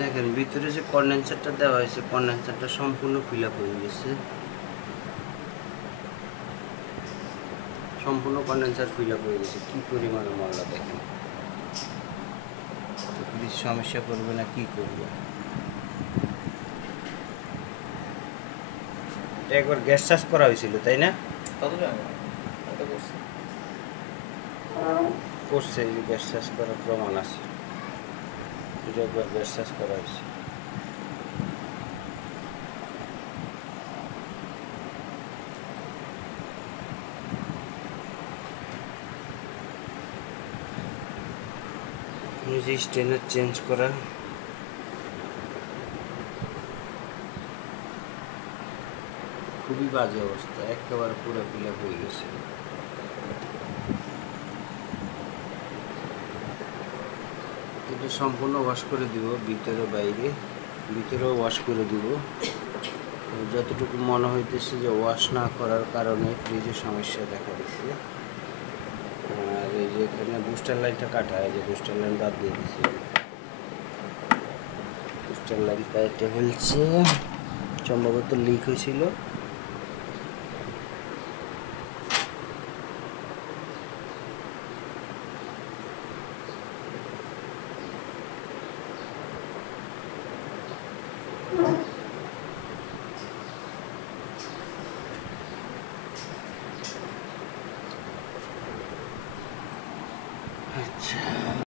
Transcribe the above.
দেখেন ভিতরে যে কন্ডেন্সারটা দেওয়া হয়েছে, কন্ডেন্সারটা সম্পূর্ণ ফিল আপ হয়ে গেছে, সম্পূর্ণ কন্ডেন্সার ফিল আপ হয়ে গেছে। কী পরিমাণে ময়লা দেখেন, তো প্লিজ সমস্যা করবে না, কি করবে। একবার গ্যাস চার্জ করা হয়েছিল তাই না? করছে, এই যে গ্যাস চার্জ করার প্রমাণ আছে, এটা একবার গ্যাস চার্জ করা হয়েছে। যে স্টেনার চেঞ্জ করা, খুবই বাজে অবস্থা, একেবারে পুরো ফিল আপ হয়ে গেছে। এটা সম্পূর্ণ ওয়াশ করে দিব, ভিতরে বাইরে, ভিতরেও ওয়াশ করে দিব। যতটুকু মনে হইতেছে যে ওয়াশ না করার কারণে ফ্রিজের সমস্যা দেখা দিচ্ছে। আর এই যে এখানে বুস্টার লাইনটা কাটা, এই যে বুস্টার লাইন বাদ দিয়ে দিচ্ছি, বুস্টার লাইন কেটে ফেলছে, সম্ভবত লিক হয়েছিল।